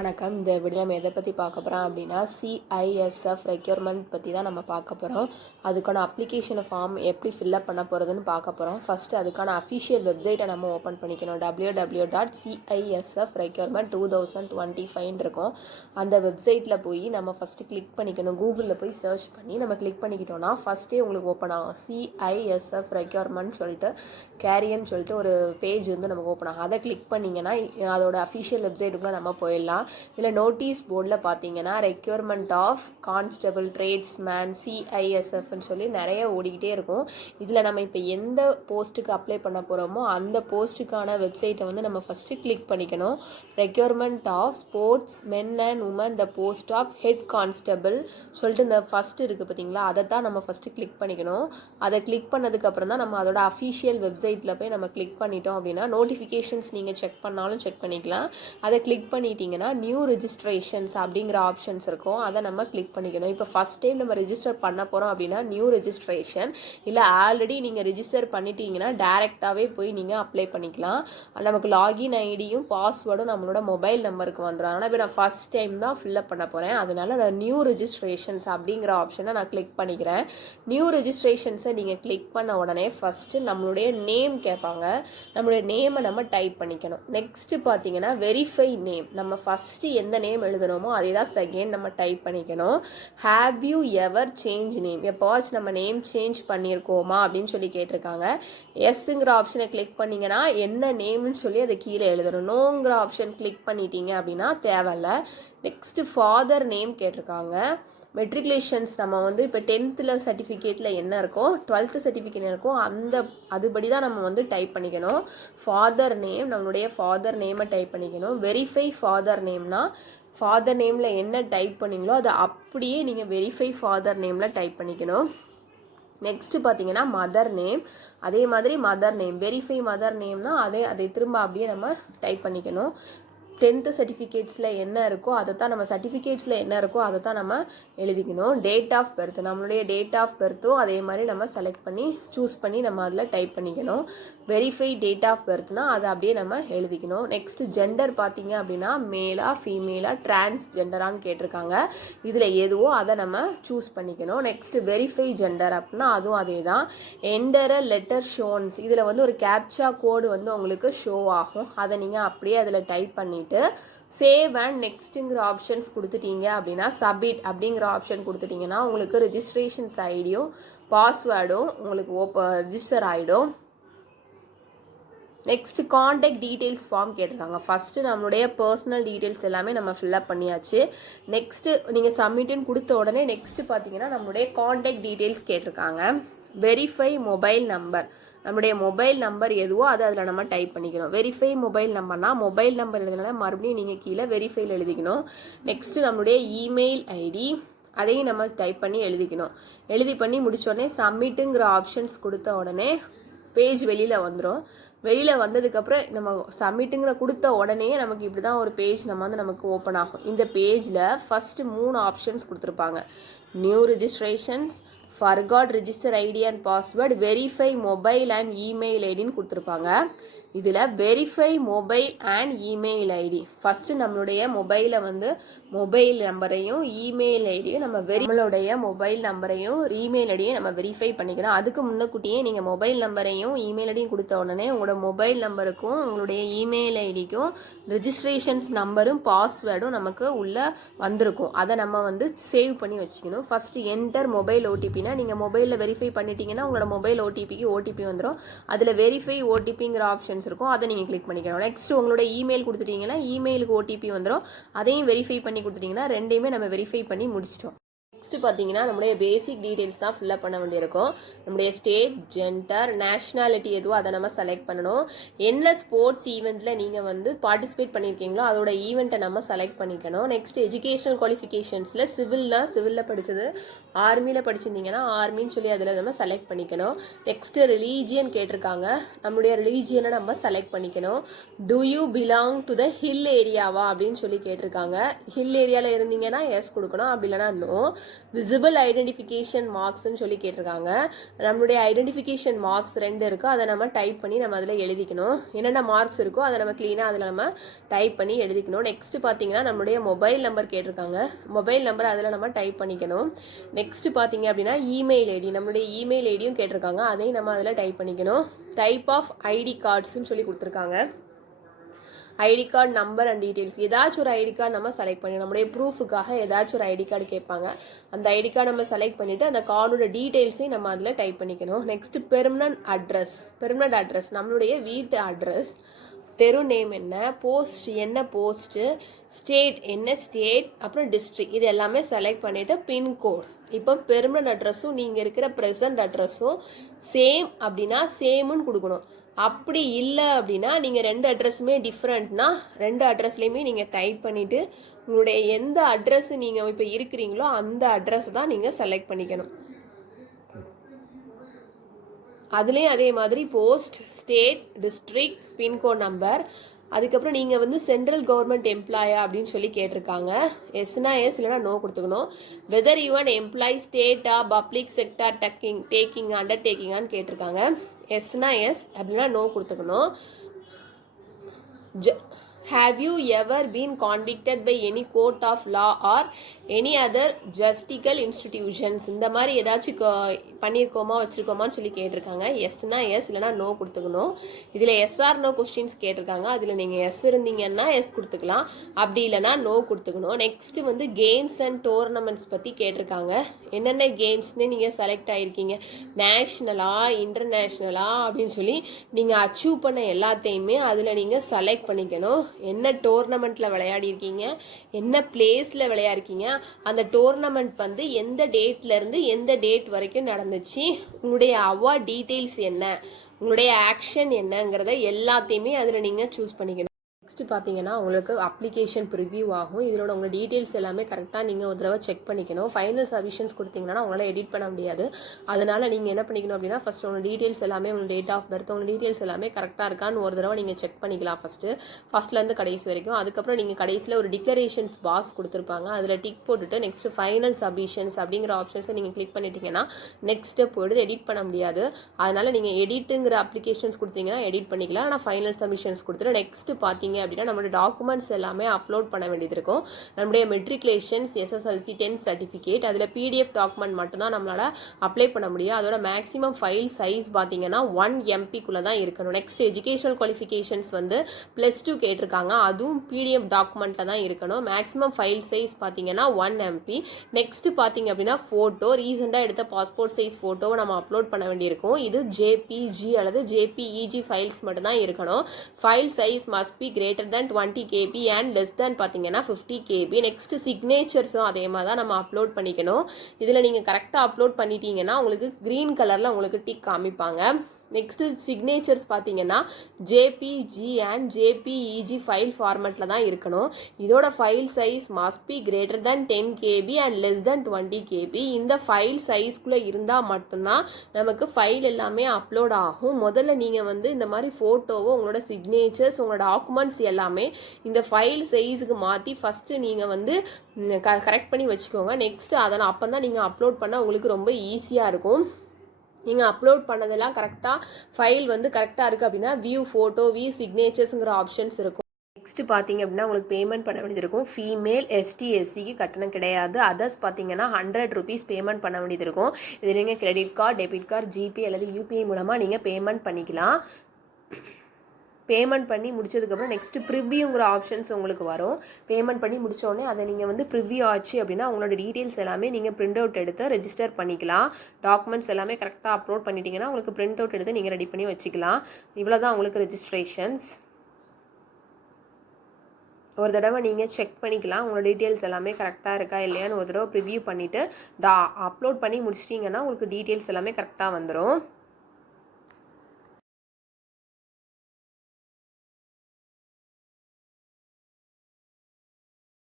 வணக்கம். இந்த வீடியோ நம்ம எதை பற்றி பார்க்க போகிறோம் அப்படின்னா சிஐஎஸ்எஃப் ரெக்யர்மெண்ட் பற்றி தான் நம்ம பார்க்க போகிறோம். அதுக்கான அப்ளிகேஷன் ஃபார்ம் எப்படி ஃபில்அப் பண்ண போகிறதுன்னு பார்க்க போகிறோம். ஃபஸ்ட்டு அதுக்கான அஃபிஷியல் வெப்சைட்டை நம்ம ஓப்பன் பண்ணிக்கணும். www.CISFRecurement2025 இருக்கும். அந்த வெப்சைட்டில் போய் நம்ம ஃபஸ்ட்டு கிளிக் பண்ணிக்கணும். கூகுளில் போய் சர்ச் பண்ணி நம்ம கிளிக் பண்ணிக்கிட்டோன்னா ஃபஸ்ட்டே உங்களுக்கு ஓப்பன் ஆகும். சிஐஎஸ்எஃப் ரெக்யர்மெண்ட் சொல்லிட்டு கேரியர்னு சொல்லிட்டு ஒரு பேஜ் வந்து நமக்கு ஓப்பன் ஆகும். அதை கிளிக் பண்ணிங்கன்னா அதோட அஃபிஷியல் வெப்சைட்டுக்குள்ளே நம்ம போயிடலாம். இதில் நோட்டீஸ் போர்டில் பார்த்தீங்கன்னா ரெக்யர்மெண்ட் ஆஃப் கான்ஸ்டபிள் ட்ரேட்ஸ்மேன் சிஐஎஸ்எஃப்னு சொல்லி நிறைய ஓடிக்கிட்டே இருக்கும். இதில் நம்ம இப்போ எந்த போஸ்ட்டுக்கு அப்ளை பண்ண போகிறோமோ அந்த போஸ்ட்டுக்கான வெப்சைட்டை வந்து நம்ம ஃபஸ்ட்டு கிளிக் பண்ணிக்கணும். Requirement of sports men and women the post of head constable சொல்லிட்டு இந்த ஃபஸ்ட்டு இருக்குது பார்த்தீங்களா, அதை தான் நம்ம ஃபஸ்ட்டு கிளிக் பண்ணிக்கணும். அதை கிளிக் பண்ணதுக்கப்புறம் தான் நம்ம அதோட அஃபிஷியல் வெப்சைட்டில் போய் நம்ம கிளிக் பண்ணிட்டோம் அப்படின்னா நோட்டிஃபிகேஷன்ஸ் நீங்கள் செக் பண்ணாலும் செக் பண்ணிக்கலாம். அதை கிளிக் பண்ணிட்டீங்கன்னா நியூ ரெஜிஸ்ட்ரேஷன்ஸ் அப்படிங்கிற ஆப்ஷன்ஸ் இருக்கும். அதை நம்ம கிளிக் பண்ணிக்கணும். இப்போ ஃபஸ்ட் டைம் நம்ம ரெஜிஸ்டர் பண்ண போகிறோம் அப்படின்னா நியூ ரெஜிஸ்ட்ரேஷன், இல்லை ஆல்ரெடி நீங்கள் ரெஜிஸ்டர் பண்ணிட்டீங்கன்னா டேரெக்டாகவே போய் நீங்கள் அப்ளை பண்ணிக்கலாம். நமக்கு லாகின் ஐடியும் பாஸ்வேர்டும் நம்மளோட மொபைல் நம்பருக்கு வந்துடும். ஆனால் இப்போ நான் ஃபஸ்ட் டைம் தான் ஃபில்அப் பண்ண போகிறேன். அதனால நான் நியூ ரெஜிஸ்ட்ரேஷன்ஸ் அப்படிங்கிற ஆப்ஷனை நான் கிளிக் பண்ணிக்கிறேன். நியூ ரெஜிஸ்ட்ரேஷன்ஸை நீங்கள் கிளிக் பண்ண உடனே ஃபஸ்ட்டு நம்மளுடைய நேம் கேட்பாங்க. நம்மளுடைய நேமை நம்ம டைப் பண்ணிக்கணும். நெக்ஸ்ட்டு பார்த்தீங்கன்னா வெரிஃபை நேம், நம்ம ஃபஸ்ட்டு எந்த நேம் எழுதணுமோ அதே தான் செகண்ட் நம்ம டைப் பண்ணிக்கணும். Have you ever change name, எப்போவாச்சும் நம்ம நேம் சேஞ்ச் பண்ணியிருக்கோமா அப்படின்னு சொல்லி கேட்டிருக்காங்க. எஸ்ங்கிற ஆப்ஷனை கிளிக் பண்ணிங்கன்னா என்ன நேம்னு சொல்லி அதை கீழே எழுதணும். நோங்கிற ஆப்ஷன் கிளிக் பண்ணிட்டீங்க அப்படின்னா தேவையில்ல. நெக்ஸ்ட்டு ஃபாதர் நேம் கேட்டிருக்காங்க. மெட்ரிகுலேஷன்ஸ் நம்ம வந்து இப்போ 10th சர்டிஃபிகேட்டில் என்ன இருக்கோ 12th சர்டிஃபிகேட் இருக்கோ அதுபடி தான் நம்ம வந்து டைப் பண்ணிக்கணும். ஃபாதர் நேம், நம்மளுடைய ஃபாதர் நேமை டைப் பண்ணிக்கணும். வெரிஃபை ஃபாதர் நேம்னா ஃபாதர் நேமில் என்ன டைப் பண்ணிங்களோ அதை அப்படியே நீங்கள் வெரிஃபை ஃபாதர் நேமில் டைப் பண்ணிக்கணும். நெக்ஸ்ட்டு பார்த்தீங்கன்னா மதர் நேம், அதே மாதிரி மதர் நேம் வெரிஃபை மதர் நேம்னா அதை திரும்ப அப்படியே நம்ம டைப் பண்ணிக்கணும். 10th சர்டிஃபிகேட்ஸில் என்ன இருக்கோ அதை தான் நம்ம சர்டிஃபிகேட்ஸில் என்ன இருக்கோ அதை தான் நம்ம எழுதிக்கணும். டேட் ஆஃப் பர்த், நம்மளுடைய டேட் ஆஃப் பர்த்தும் அதே மாதிரி நம்ம செலக்ட் பண்ணி சூஸ் பண்ணி நம்ம அதில் டைப் பண்ணிக்கணும். வெரிஃபை டேட் ஆஃப் பர்த்னா அதை அப்படியே நம்ம எழுதிக்கணும். நெக்ஸ்ட் ஜெண்டர் பார்த்தீங்க அப்படின்னா மேலா ஃபீமேலா டிரான்ஸ்ஜெண்டரான்னு கேட்டிருக்காங்க. இதில் எதுவோ அதை நம்ம சூஸ் பண்ணிக்கணும். நெக்ஸ்ட் வெரிஃபை ஜெண்டர் அப்படின்னா அதுவும் அதே தான். என்டர் லெட்டர் ஷோன்ஸ், இதில் வந்து ஒரு கேப்சா கோடு வந்து உங்களுக்கு ஷோ ஆகும். அதை நீங்கள் அப்படியே அதில் டைப் பண்ணிவிட்டு சேவ் அண்ட் நெக்ஸ்ட்டுங்கிற ஆப்ஷன்ஸ் கொடுத்துட்டீங்க அப்படின்னா சப்மிட் அப்படிங்கிற ஆப்ஷன் கொடுத்துட்டிங்கன்னா உங்களுக்கு ரெஜிஸ்ட்ரேஷன்ஸ் ஐடியும் பாஸ்வேர்டும் உங்களுக்கு ரெஜிஸ்டர் ஆகிடும். நெக்ஸ்ட் காண்டாக்ட் டீட்டெயில்ஸ் ஃபார்ம் கேட்டிருக்காங்க. ஃபஸ்ட்டு நம்மளுடைய பர்சனல் டீட்டெயில்ஸ் எல்லாமே நம்ம ஃபில்அப் பண்ணியாச்சு. நெக்ஸ்ட்டு நீங்கள் சப்மிட்டுன்னு கொடுத்த உடனே நெக்ஸ்ட்டு பார்த்தீங்கன்னா நம்மளுடைய காண்டாக்ட் டீட்டெயில்ஸ் கேட்டிருக்காங்க. வெரிஃபை மொபைல் நம்பர், நம்முடைய மொபைல் நம்பர் எதுவோ அதை அதில் நம்ம டைப் பண்ணிக்கணும். வெரிஃபை மொபைல் நம்பர்னால் மொபைல் நம்பர் எழுதினால மறுபடியும் நீங்கள் கீழே வெரிஃபைல் எழுதிக்கணும். நெக்ஸ்ட்டு நம்மளுடைய இமெயில் ஐடி, அதையும் நம்ம டைப் பண்ணி எழுதிக்கணும். எழுதி பண்ணி முடித்தோடனே சப்மிட்டுங்கிற ஆப்ஷன்ஸ் கொடுத்த உடனே பேஜ் வெளியில் வந்துடும். வெளியில் வந்ததுக்கப்புறம் நம்ம சப்மிட்டுங்கிற கொடுத்த உடனே நமக்கு இப்படி தான் ஒரு பேஜ் நமக்கு ஓப்பன் ஆகும். இந்த பேஜில் ஃபஸ்ட்டு 3 ஆப்ஷன்ஸ் கொடுத்துருப்பாங்க. New registrations, forgot register ID and password, verify mobile and email ஐடின்னு கொடுத்துருப்பாங்க. இதில் verify mobile and email ID first நம்மளுடைய மொபைலை வந்து மொபைல் நம்பரையும் இமெயில் ஐடியும் நம்மளுடைய மொபைல் நம்பரையும் இமெயில் ஐடியும் நம்ம வெரிஃபை பண்ணிக்கணும். அதுக்கு முன்னக்கூட்டியே நீங்கள் மொபைல் நம்பரையும் இமெயில் ஐடியும் கொடுத்த உடனே உங்களோட மொபைல் நம்பருக்கும் உங்களுடைய இமெயில் ஐடிக்கும் ரெஜிஸ்ட்ரேஷன்ஸ் நம்பரும் பாஸ்வேர்டும் நமக்கு உள்ளே வந்திருக்கும். அதை நம்ம வந்து சேவ் பண்ணி வச்சுக்கணும். ஃபஸ்ட்டு என்டர் மொபைல் ஓடிபினா நீங்கள் மொபைலில் வெரிஃபை பண்ணிட்டீங்கன்னா உங்களோட மொபைல் ஓடிபி வந்துடும். அதில் வெரிஃபை ஓடிபிங்கிற ஆப்ஷன் இருக்கும், அதை நீங்கள் கிளிக் பண்ணிக்கணும். நெக்ஸ்ட் உங்களோட இமெயில் கொடுத்துட்டீங்கன்னா இமெயிலுக்கு ஓடிபி வந்துடும். அதையும் வெரிஃபை பண்ணி கொடுத்துட்டிங்கன்னா ரெண்டையுமே நம்ம வெரிஃபை பண்ணி முடிச்சிட்டோம். நெக்ஸ்ட் பார்த்தீங்கன்னா நம்மளுடைய பேசிக் டீட்டெயில்ஸ் தான் ஃபில்அப் பண்ண வேண்டியிருக்கும். நம்முடைய ஸ்டேட், ஜெண்டர், நேஷ்னாலிட்டி எதுவோ அதை நம்ம செலக்ட் பண்ணணும். என்ன ஸ்போர்ட்ஸ் ஈவெண்ட்டில் நீங்கள் வந்து பார்ட்டிசிபேட் பண்ணியிருக்கீங்களோ அதோட ஈவெண்ட்டை நம்ம செலக்ட் பண்ணிக்கணும். நெக்ஸ்ட் எஜுகேஷனல் குவாலிஃபிகேஷன்ஸில் சிவிலில் படித்தது ஆர்மியில் படிச்சிருந்தீங்கன்னா ஆர்மின்னு சொல்லி அதில் நம்ம செலக்ட் பண்ணிக்கணும். நெக்ஸ்ட்டு ரிலீஜியன் கேட்டிருக்காங்க. நம்மளுடைய ரிலீஜியனை நம்ம செலக்ட் பண்ணிக்கணும். Do you belong to the hill ஏரியாவா அப்படின்னு சொல்லி கேட்டிருக்காங்க. ஹில் ஏரியாவில் இருந்தீங்கன்னா எஸ் கொடுக்கணும், அப்படி இல்லைனா நோ. விசிபிள் ஐடென்டிஃபிகேஷன் மார்க்ஸ்ன்னு சொல்லி கேட்டிருக்காங்க. நம்மளுடைய ஐடென்டிஃபிகேஷன் மார்க்ஸ் 2 இருக்குது, அதை நம்ம டைப் பண்ணி நம்ம அதில் எழுதிக்கணும். என்னென்ன மார்க்ஸ் இருக்கோ அதை நம்ம க்ளீனாக அதில் நம்ம டைப் பண்ணி எழுதிக்கணும். நெக்ஸ்ட்டு பார்த்தீங்கன்னா நம்மளுடைய மொபைல் நம்பர் கேட்டிருக்காங்க. மொபைல் நம்பர் அதில் நம்ம டைப் பண்ணிக்கணும். நெக்ஸ்ட்டு பார்த்தீங்க அப்படின்னா இமெயில் ஐடி, நம்மளுடைய இமெயில் ஐடியும் கேட்டிருக்காங்க, அதையும் நம்ம அதில் டைப் பண்ணிக்கணும். டைப் ஆஃப் ஐடி கார்ட்ஸ்ன்னு சொல்லி கொடுத்துருக்காங்க. ID card number and details, ஏதாச்சும் ஒரு ஐடி கார்டு நம்ம செலக்ட் பண்ணி நம்மளுடைய ப்ரூஃபுக்காக ஏதாச்சும் ஒரு ஐடி கார்டு கேட்பாங்க. அந்த ஐடி கார்டு நம்ம செலக்ட் பண்ணிவிட்டு அந்த கார்டோட டீட்டெயில்ஸையும் நம்ம அதில் டைப் பண்ணிக்கணும். நெக்ஸ்ட்டு பெர்மனன்ட் அட்ரஸ் நம்மளுடைய வீட்டு அட்ரஸ், தெரு நேம் என்ன, போஸ்ட் என்ன போஸ்ட்டு, ஸ்டேட் என்ன ஸ்டேட், அப்புறம் டிஸ்ட்ரிக்ட், இது எல்லாமே செலக்ட் பண்ணிவிட்டு பின்கோட். இப்போ பெர்மனன்ட் அட்ரஸும் நீங்கள் இருக்கிற ப்ரெசன்ட் அட்ரஸும் சேம் அப்படின்னா சேமுன்னு கொடுக்கணும். அப்படி இல்லை அப்படின்னா நீங்கள் 2 அட்ரஸுமே டிஃப்ரெண்ட்னா 2 அட்ரஸ்லேயுமே நீங்கள் டைப் பண்ணிவிட்டு உங்களுடைய எந்த அட்ரஸ் நீங்கள் இப்போ இருக்கிறீங்களோ அந்த அட்ரஸ் தான் நீங்கள் செலக்ட் பண்ணிக்கணும். அதுலேயும் அதே மாதிரி post, state, district, pincode number. அதுக்கப்புறம் நீங்கள் வந்து சென்ட்ரல் கவர்மெண்ட் எம்ப்ளாயா அப்படின்னு சொல்லி கேட்டிருக்காங்க. எஸ்னா எஸ், இல்லைனா நோ கொடுத்துக்கணும். வெதர் யூ எம்ப்ளாய் ஸ்டேட்டா பப்ளிக் செக்டார் டேக்கிங் அண்டர்டேக்கிங்கான்னு கேட்டிருக்காங்க. எஸ்னா எஸ், அப்படின்னா நோ கொடுத்துக்கணும். Have you ever been convicted by any court of law or any other justical institutions? இந்த மாதிரி ஏதாச்சும் பண்ணியிருக்கோமா வச்சுருக்கோமான்னு சொல்லி கேட்டிருக்காங்க. எஸ்னா எஸ், இல்லைனா நோ கொடுத்துக்கணும். இதில் எஸ்ஆர் நோ கொஸ்டின்ஸ் கேட்டிருக்காங்க. அதில் நீங்கள் எஸ் இருந்தீங்கன்னா எஸ் கொடுத்துக்கலாம், அப்படி இல்லைனா நோ கொடுத்துக்கணும். நெக்ஸ்ட்டு வந்து கேம்ஸ் அண்ட் டோர்னமெண்ட்ஸ் பற்றி கேட்டிருக்காங்க. என்னென்ன கேம்ஸ்னு நீங்கள் செலக்ட் ஆகிருக்கீங்க, நேஷ்னலா இன்டர்நேஷ்னலா அப்படின்னு சொல்லி நீங்கள் அச்சீவ் பண்ண எல்லாத்தையுமே அதில் நீங்கள் செலக்ட் பண்ணிக்கணும். என்ன டோர்னமெண்ட்டில் விளையாடிருக்கீங்க, என்ன பிளேஸில் விளையாடிருக்கீங்க, அந்த டோர்னமெண்ட் வந்து எந்த டேட்லேருந்து எந்த டேட் வரைக்கும் நடந்துச்சு, உங்களுடைய அவார்ட் டீட்டெயில்ஸ் என்ன, உங்களுடைய ஆக்ஷன் என்னங்கிறத எல்லாத்தையுமே அதில் நீங்கள் சூஸ் பண்ணிக்கணும். நெக்ஸ்ட்டு பார்த்தீங்கன்னா உங்களுக்கு அப்ளிகேஷன் ப்ரிவ்யூ ஆகும். இதோட உங்கள் டீட்டெயில்ஸ் எல்லாமே கரெக்டாக நீங்கள் ஒரு தடவை செக் பண்ணிக்கணும். ஃபைனல் சப்மிஷன்ஸ் கொடுத்தீங்கன்னா உங்களால் எடிட் பண்ண முடியாது. அதனால் நீங்கள் என்ன பண்ணிக்கணும் அப்படின்னா ஃபஸ்ட்டு உங்கள் டீட்டெயில்ஸ் எல்லாமே, உங்கள் டேட் ஆஃப் பர்த், உங்கள் டீட்டெயில்ஸ் எல்லாமே கரெக்டாக இருக்கான்னு ஒரு தடவை நீங்கள் செக் பண்ணிக்கலாம் ஃபஸ்ட்லேருந்து கடைசி வரைக்கும். அதுக்கப்புறம் நீங்கள் கடைசியில் ஒரு டிக்ளரேஷன்ஸ் பாக்ஸ் கொடுத்துருப்பாங்க, அதில் டிக் போட்டுட்டு நெக்ஸ்ட்டு ஃபைனல் சப்மிஷன்ஸ் அப்படிங்கிற ஆப்ஷன்ஸை நீங்கள் கிளிக் பண்ணிட்டீங்கன்னா நெக்ஸ்ட் ஸ்டெப் போய்ட்டு எடிட் பண்ண முடியாது. அதனால் நீங்கள் எடிட்டுங்கிற அப்ளிகேஷன்ஸ் கொடுத்தீங்கன்னா எடிட் பண்ணிக்கலாம். ஆனால் ஃபைனல் சப்மிஷன்ஸ் கொடுத்துட்டு நெக்ஸ்ட்டு பார்த்தீங்க அப்படின்னா நம்மளோட டாக்குமெண்ட்ஸ் எல்லாமே அப்லோட் பண்ண வேண்டியது இருக்கும். நம்மளுடைய மெட்ரிகுலேஷன்ஸ், எஸ்எஸ்எல்சி 10th சர்டிஃபிகேட், அதில் பிடிஎஃப் டாக்குமெண்ட் மட்டும்தான் நம்மளால் அப்ளை பண்ண முடியும். அதோட மேக்ஸிமம் ஃபைல் சைஸ் பார்த்தீங்கன்னா 1 MB தான் இருக்கணும். நெக்ஸ்ட் எஜுகேஷனல் குவாலிஃபிகேஷன்ஸ் வந்து +2 கேட்டிருக்காங்க, அதுவும் பிடிஎஃப் டாக்குமெண்ட்டில் தான் இருக்கணும். மேக்ஸிமம் ஃபைல் சைஸ் பார்த்தீங்கன்னா 1 MB. நெக்ஸ்ட்டு பார்த்தீங்க அப்படின்னா ஃபோட்டோ, ரீசெண்டாக எடுத்த பாஸ்போர்ட் சைஸ் ஃபோட்டோவை நம்ம அப்லோட் பண்ண வேண்டியிருக்கும். இது ஜேபிஜி அல்லது ஜேபிஇஜி ஃபைல்ஸ் மட்டும்தான் இருக்கணும். File size must be greater than 20 KB and less than பார்த்தீங்கன்னா 50 KB. நெக்ஸ்ட் சிக்னேச்சர்ஸும் அதே மாதிரி தான் நம்ம அப்லோட் பண்ணிக்கணும். இதில் நீங்கள் கரெக்டாக அப்லோட் பண்ணிட்டீங்கன்னா உங்களுக்கு க்ரீன் கலரில் உங்களுக்கு டிக் காமிப்பாங்க. நெக்ஸ்ட்டு சிக்னேச்சர்ஸ் பார்த்தீங்கன்னா ஜேபிஜி அண்ட் ஜேபிஇஜி ஃபைல் ஃபார்மேட்டில் தான் இருக்கணும். இதோட file size must be greater than 10 KB and less than 20 KB. இந்த ஃபைல் சைஸ்குள்ளே இருந்தால் மட்டும்தான் நமக்கு ஃபைல் எல்லாமே அப்லோட் ஆகும். முதல்ல நீங்கள் வந்து இந்த மாதிரி ஃபோட்டோவோ உங்களோட சிக்னேச்சர்ஸ், உங்களோட டாக்குமெண்ட்ஸ் எல்லாமே இந்த ஃபைல் சைஸுக்கு மாற்றி ஃபஸ்ட்டு நீங்கள் வந்து கரெக்ட் பண்ணி வச்சுக்கோங்க. நெக்ஸ்ட்டு அதை அப்போ தான் நீங்கள் அப்லோட் பண்ணால் உங்களுக்கு ரொம்ப ஈஸியாக இருக்கும். நீங்கள் அப்லோட் பண்ணதெல்லாம் கரெக்டாக ஃபைல் வந்து கரெக்டாக இருக்குது அப்படின்னா வியூ ஃபோட்டோ, வியூ சிக்னேச்சர்ஸுங்கிற ஆப்ஷன்ஸ் இருக்கும். நெக்ஸ்ட்டு பார்த்தீங்க அப்படின்னா உங்களுக்கு பேமெண்ட் பண்ண வேண்டியது இருக்கும். ஃபீமேல், ST, SCக்கு கட்டணம் கிடையாது. அதர்ஸ் பார்த்தீங்கன்னா 100 rupees பேமெண்ட் பண்ண வேண்டியது இருக்கும். இது நீங்கள் credit card, debit card, GPay அல்லது UPI மூலமாக நீங்கள் பேமெண்ட் பண்ணிக்கலாம். பேமெண்ட் பண்ணி முடிச்சதுக்கப்புறம் நெக்ஸ்ட்டு ப்ரிவ்யூங்கிற ஆப்ஷன்ஸ் உங்களுக்கு வரும். பேமெண்ட் பண்ணி முடித்தோடனே அதை நீங்கள் வந்து ப்ரிவ்யூ ஆச்சு அப்படின்னா உங்களோட டீட்டெயில்ஸ் எல்லாமே நீங்கள் பிரிண்ட் அவுட் எடுத்து ரெஜிஸ்டர் பண்ணிக்கலாம். டாக்குமெண்ட்ஸ் எல்லாமே கரெக்டாக அப்லோட் பண்ணிட்டீங்கன்னா உங்களுக்கு பிரிண்ட் அவுட் எடுத்து நீங்கள் ரெடி பண்ணி வச்சுக்கலாம். இவ்வளோ தான் உங்களுக்கு ரெஜிஸ்ட்ரேஷன்ஸ். ஒரு தடவை நீங்கள் செக் பண்ணிக்கலாம் உங்களோட டீட்டெயில்ஸ் எல்லாமே கரெக்டாக இருக்கா இல்லையான்னு ஒரு தடவை ப்ரிவ்யூ பண்ணிவிட்டு அப்லோட் பண்ணி முடிச்சிட்டிங்கன்னா உங்களுக்கு டீட்டெயில்ஸ் எல்லாமே கரெக்டாக வந்துடும்.